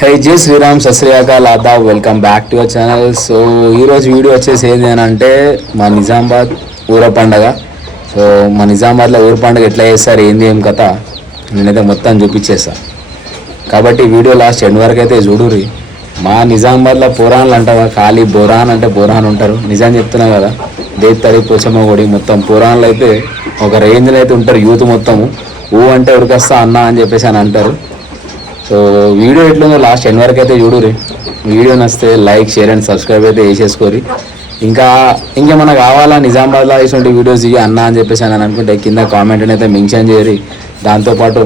High G Sriram సశ్రీయాకాల్ Aadab welcome back to our channel so ఈరోజు video వచ్చేసి ఏంటి అని అంటే మా నిజామాబాద్ ఊర పండగ. సో మా నిజామాబాద్లో ఊర పండగ ఎట్లా చేస్తారు ఏంది ఏం కథ? నేనైతే మొత్తం చూపించేస్తా. కాబట్టి వీడియో లాస్ట్ ఎండ్ వరకు అయితే చూడురి మా నిజామాబాద్లో పురాణాలు అంటావా? ఖాళీ బొరాన్ అంటే బొరాన్ ఉంటారు. నిజం చెప్తున్నా కదా దేత్తడి పోచమ్మ గుడి మొత్తం పురాణాలు అయితే ఒక రేంజ్లో అయితే ఉంటారు యూత్ మొత్తము. ఊ అంటే ఉడికొస్తా అన్న అని చెప్పేసి అని అంటారు. సో వీడియో ఎట్లుందో లాస్ట్ ఎన్ వరకు అయితే చూడురి వీడియో నచ్చితే లైక్ షేర్ అండ్ సబ్స్క్రైబ్ అయితే వేసేసుకోరి ఇంకా ఇంకేమన్నా కావాలా? నిజామాబాద్లో ఇటువంటి వీడియోస్ ఇవి అన్న అని చెప్పేసి అని అనుకుంటే కింద కామెంట్ అయితే మెన్షన్ చేయరి దాంతోపాటు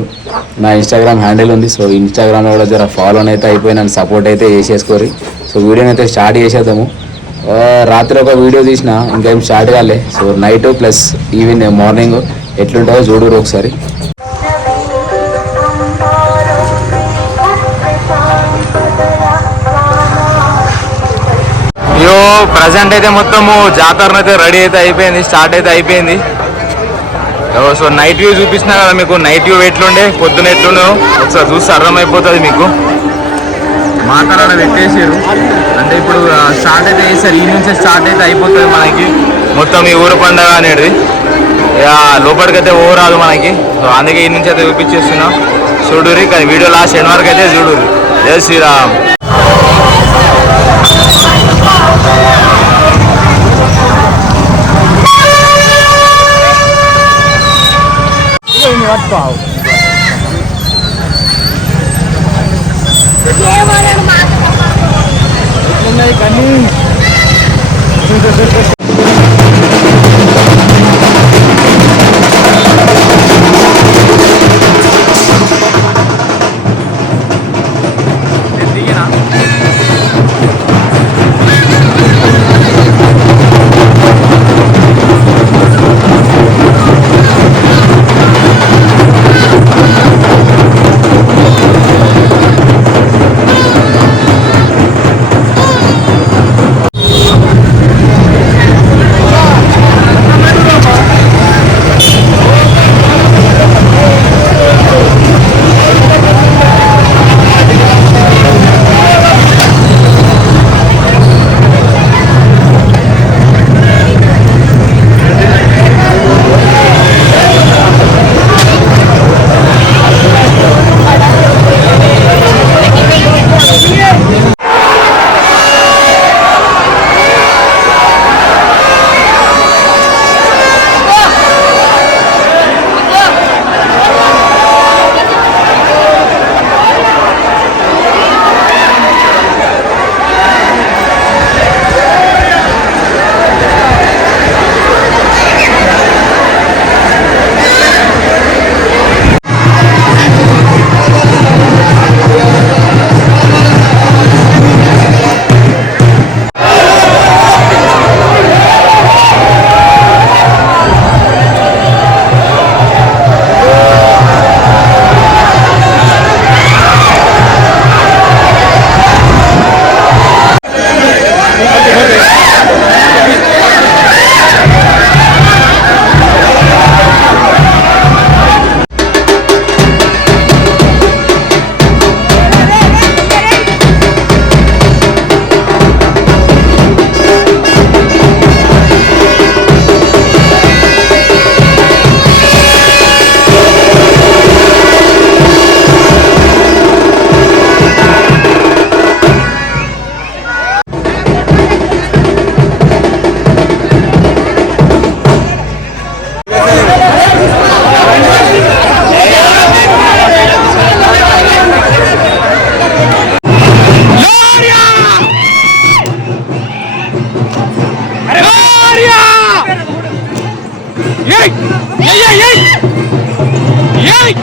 నా ఇన్స్టాగ్రామ్ హ్యాండిల్ ఉంది. సో ఇన్స్టాగ్రామ్లో కూడా జర ఫాలో అయితే అయిపోయి నన్ను సపోర్ట్ అయితే చేసేసుకోరి సో వీడియోని అయితే స్టార్ట్ చేసేద్దాము. రాత్రి ఒక వీడియో తీసిన ఇంకేం స్టార్ట్ కాలే. So night plus evening morning ఎట్లుంటుందో చూడరు ఒకసారి. అయ్యో ప్రజెంట్ అయితే మొత్తము జాతరను అయితే రెడీ అయితే అయిపోయింది స్టార్ట్ అయితే అయిపోయింది. సో నైట్ వ్యూ చూపిస్తున్నా కదా మీకు నైట్ వ్యూ ఎట్లుండే పొద్దున ఎట్లుండో ఒకసారి చూస్తే అర్థమైపోతుంది మీకు. మాట్లాడ పెట్టేసారు అంటే ఇప్పుడు స్టార్ట్ అయితే వేసారు ఈ నుంచే స్టార్ట్ అయితే అయిపోతుంది మనకి. మొత్తం ఈ ఊరు పండగ అనేది. ఇక లోపలికైతే ఓవరాదు రాదు మనకి. సో అందుకే ఈ నుంచి అయితే చూపించేస్తున్నాం. చూడురి కానీ వీడియో లాస్ట్ ఎన్ వరకు అయితే చూడురి జై Sriram. lewat bau Ini mereka nih. ఏయ్! ఏయ్ ఏయ్ ఏయ్!